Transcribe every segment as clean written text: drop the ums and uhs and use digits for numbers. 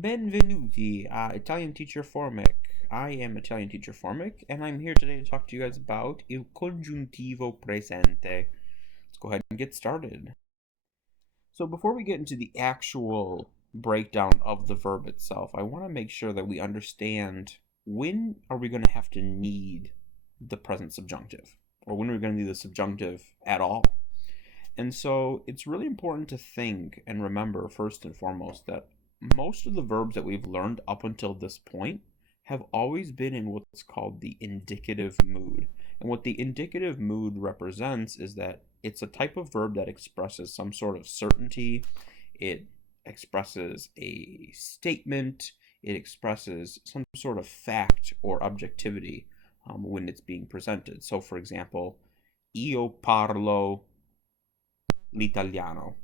Benvenuti a Italian Teacher Formic. I am Italian Teacher Formic, and I'm here today to talk to you guys about il congiuntivo presente. Let's go ahead and get started. So before we get into the actual breakdown of the verb itself, I want to make sure that we understand when are we going to have to need the present subjunctive, or when are we going to need the subjunctive at all. And so it's really important to think and remember, first and foremost, that most of the verbs that we've learned up until this point have always been in what's called the indicative mood. And what the indicative mood represents is that it's a type of verb that expresses some sort of certainty, it expresses a statement, it expresses some sort of fact or objectivity when it's being presented. So, for example, io parlo l'italiano.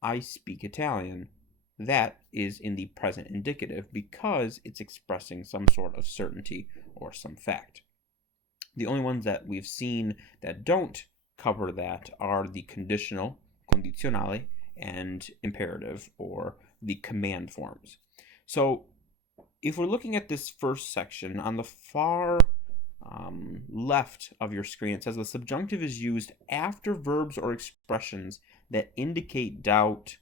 I speak Italian. That is in the present indicative because it's expressing some sort of certainty or some fact. The only ones that we've seen that don't cover that are the conditional, condizionale, and imperative, or the command forms. So if we're looking at this first section, on the far left of your screen, it says the subjunctive is used after verbs or expressions that indicate doubt,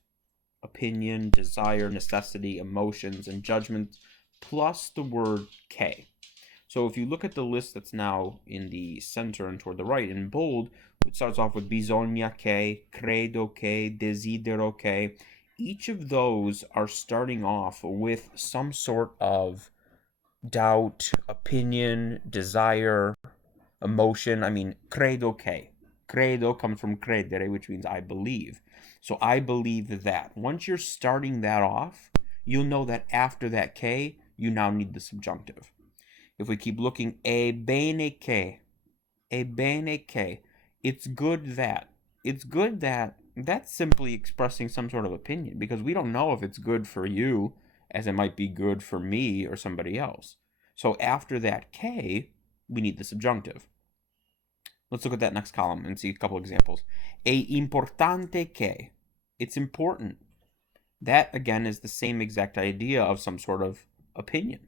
opinion, desire, necessity, emotions, and judgment, plus the word K. So if you look at the list that's now in the center and toward the right in bold, it starts off with bisogna che, credo che, desidero che. Each of those are starting off with some sort of doubt, opinion, desire, emotion. I mean, credo che. Credo comes from credere, which means I believe. So I believe that. Once you're starting that off, you'll know that after that che, you now need the subjunctive. If we keep looking, è bene che, it's good that. It's good that. That's simply expressing some sort of opinion because we don't know if it's good for you as it might be good for me or somebody else. So after that K, we need the subjunctive. Let's look at that next column and see a couple examples. È importante che. It's important. That, again, is the same exact idea of some sort of opinion.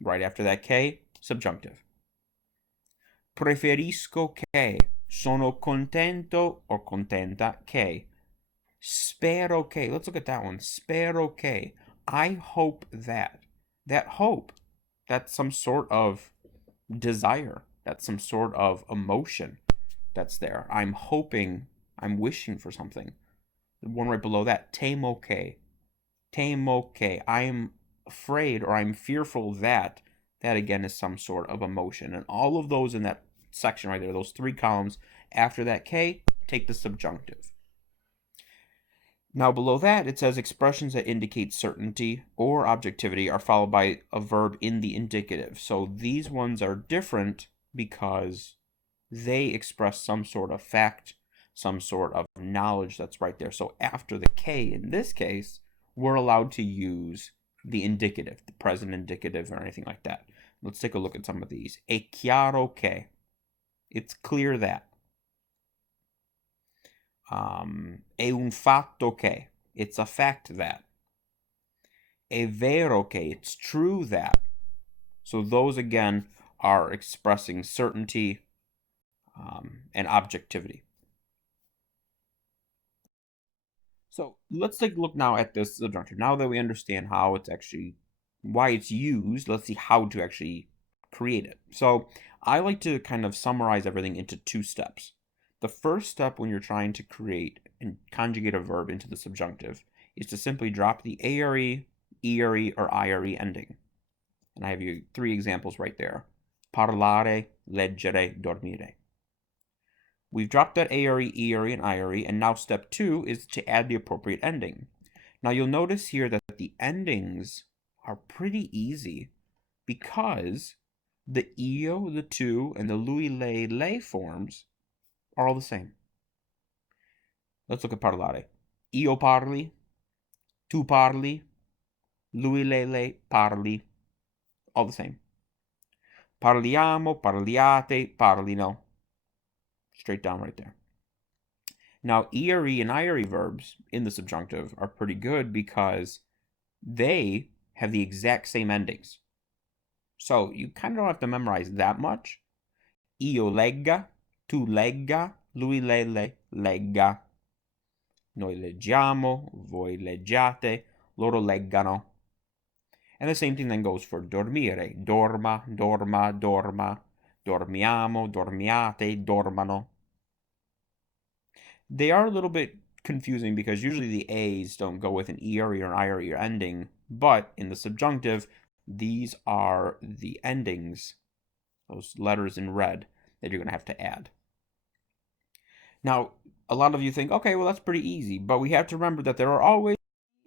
Right after that K, subjunctive. Preferisco che. Sono contento or contenta che. Spero che. Let's look at that one. Spero che. I hope that. That hope, that's some sort of desire. That's some sort of emotion that's there. I'm hoping, I'm wishing for something. The one right below that, temo che. Temo che. I am afraid or I'm fearful that. That again is some sort of emotion. And all of those in that section right there, those three columns, after that K, take the subjunctive. Now below that, it says expressions that indicate certainty or objectivity are followed by a verb in the indicative. So these ones are different because they express some sort of fact, some sort of knowledge that's right there. So after the K, in this case, we're allowed to use the indicative, the present indicative or anything like that. Let's take a look at some of these. È chiaro che. It's clear that. È un fatto che. It's a fact that. È vero che. It's true that. So those again are expressing certainty and objectivity. So let's take a look now at this subjunctive. Now that we understand how it's actually, why it's used, let's see how to actually create it. So I like to kind of summarize everything into two steps. The first step when you're trying to create and conjugate a verb into the subjunctive is to simply drop the ARE, ERE, or IRE ending. And I have you three examples right there. Parlare, leggere, dormire. We've dropped that ARE, ERE, and IRE, and now step two is to add the appropriate ending. Now you'll notice here that the endings are pretty easy because the io, the tu, and the lui, lei forms are all the same. Let's look at parlare. Io parli, tu parli, lui, lei parli. All the same. Parliamo, parliate, parlino. Straight down right there. Now, ERE and IRE verbs in the subjunctive are pretty good because they have the exact same endings. So you kind of don't have to memorize that much. Io legga, tu legga, lui legga. Noi leggiamo, voi leggiate, loro leggano. And the same thing then goes for dormire. Dorma, dorma, dorma. Dormiamo, dormiate, dormano. They are a little bit confusing because usually the A's don't go with an ER or an IR ending, but in the subjunctive, these are the endings, those letters in red, that you're going to have to add. Now, a lot of you think, okay, well, that's pretty easy, but we have to remember that there are always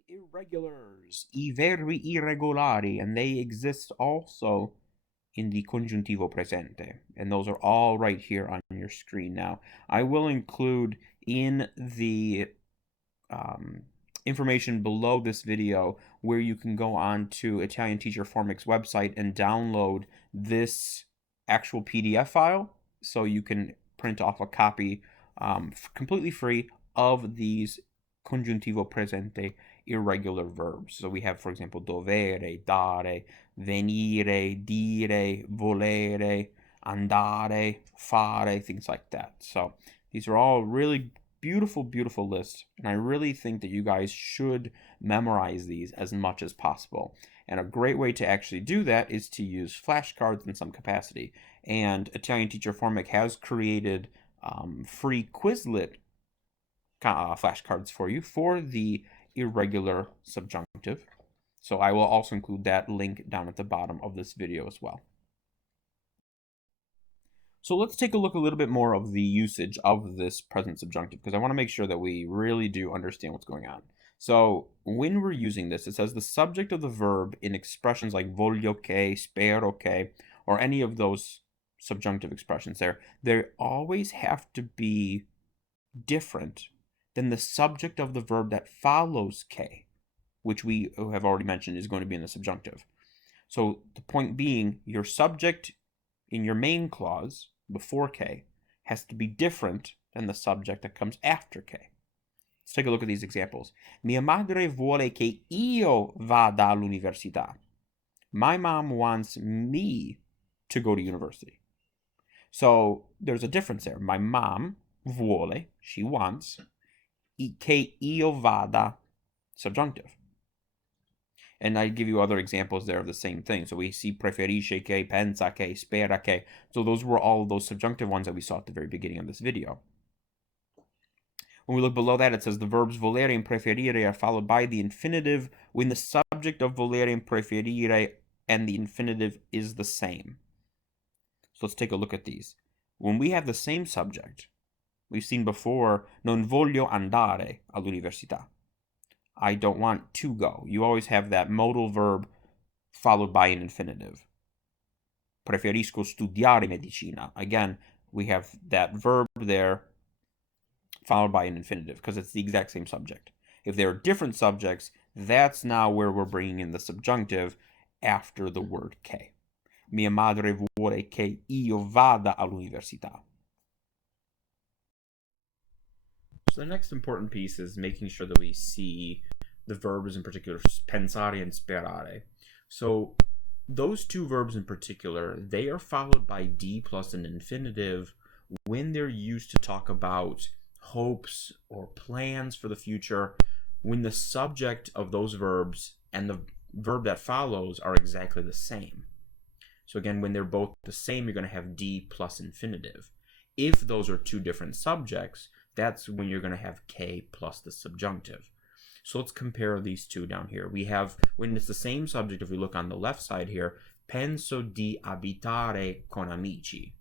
irregulars, I verbi irregolari, and they exist also in the Congiuntivo Presente, and those are all right here on your screen now. I will include in the information below this video where you can go on to italianteacherformic's website and download this actual PDF file so you can print off a copy completely free of these Congiuntivo Presente irregular verbs. So we have, for example, dovere, dare, venire, dire, volere, andare, fare, things like that. So these are all really beautiful, beautiful lists, and I really think that you guys should memorize these as much as possible. And a great way to actually do that is to use flashcards in some capacity. And italianteacherformic has created free Quizlet flashcards for you for the irregular subjunctive. So I will also include that link down at the bottom of this video as well. So let's take a look a little bit more of the usage of this present subjunctive, because I want to make sure that we really do understand what's going on. So when we're using this, it says the subject of the verb in expressions like voglio che, spero che, or any of those subjunctive expressions there, they always have to be different than the subject of the verb that follows che, which we have already mentioned is going to be in the subjunctive. So the point being, your subject in your main clause before che has to be different than the subject that comes after che. Let's take a look at these examples. Mia madre vuole che io vada all'università. My mom wants me to go to university. So there's a difference there. My mom vuole, she wants, che io vada, subjunctive. And I give you other examples there of the same thing. So we see preferisce che, pensa che, spera che. So those were all of those subjunctive ones that we saw at the very beginning of this video. When we look below that, it says the verbs volere and preferire are followed by the infinitive when the subject of volere and preferire and the infinitive is the same. So let's take a look at these. When we have the same subject, we've seen before, non voglio andare all'università. I don't want to go. You always have that modal verb followed by an infinitive. Preferisco studiare medicina. Again, we have that verb there followed by an infinitive because it's the exact same subject. If there are different subjects, that's now where we're bringing in the subjunctive after the word che. Mia madre vuole che io vada all'università. So the next important piece is making sure that we see the verbs in particular, pensare and sperare. So those two verbs in particular, they are followed by D plus an infinitive when they're used to talk about hopes or plans for the future, when the subject of those verbs and the verb that follows are exactly the same. So again, when they're both the same, you're going to have D plus infinitive. If those are two different subjects, that's when you're going to have che plus the subjunctive. So let's compare these two down here. We have, when it's the same subject, if we look on the left side here, penso di abitare con amici.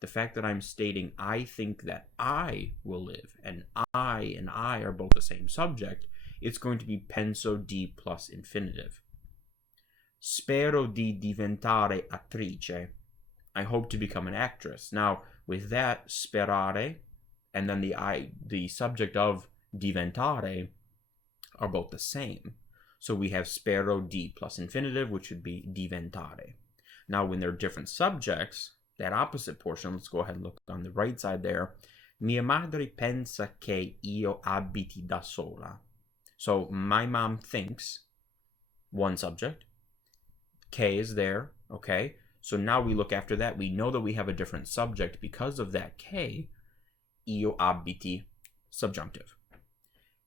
The fact that I'm stating I think that I will live, and I are both the same subject, it's going to be penso di plus infinitive. Spero di diventare attrice. I hope to become an actress. Now, with that, sperare and then the subject of diventare are both the same. So we have spero di plus infinitive, which would be diventare. Now, when they're different subjects, that opposite portion, let's go ahead and look on the right side there. Mia madre pensa che io abiti da sola. So my mom thinks one subject. Che is there, okay? So now we look after that. We know that we have a different subject because of that che. Io abiti, subjunctive.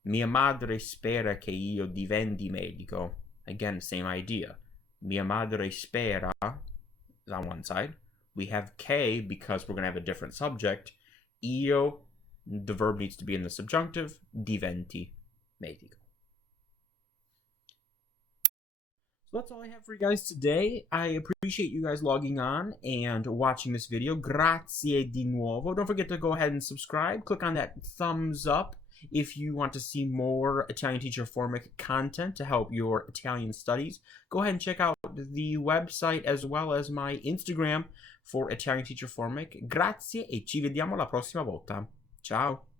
Mia madre spera che io diventi medico. Again, same idea. Mia madre spera is on one side. We have che because we're going to have a different subject. Io, the verb needs to be in the subjunctive. Diventi medico. So that's all I have for you guys today. I appreciate you guys logging on and watching this video. Grazie di nuovo. Don't forget to go ahead and subscribe. Click on that thumbs up if you want to see more Italian Teacher Formic content to help your Italian studies. Go ahead and check out the website as well as my Instagram for Italian Teacher Formic. Grazie e ci vediamo la prossima volta. Ciao!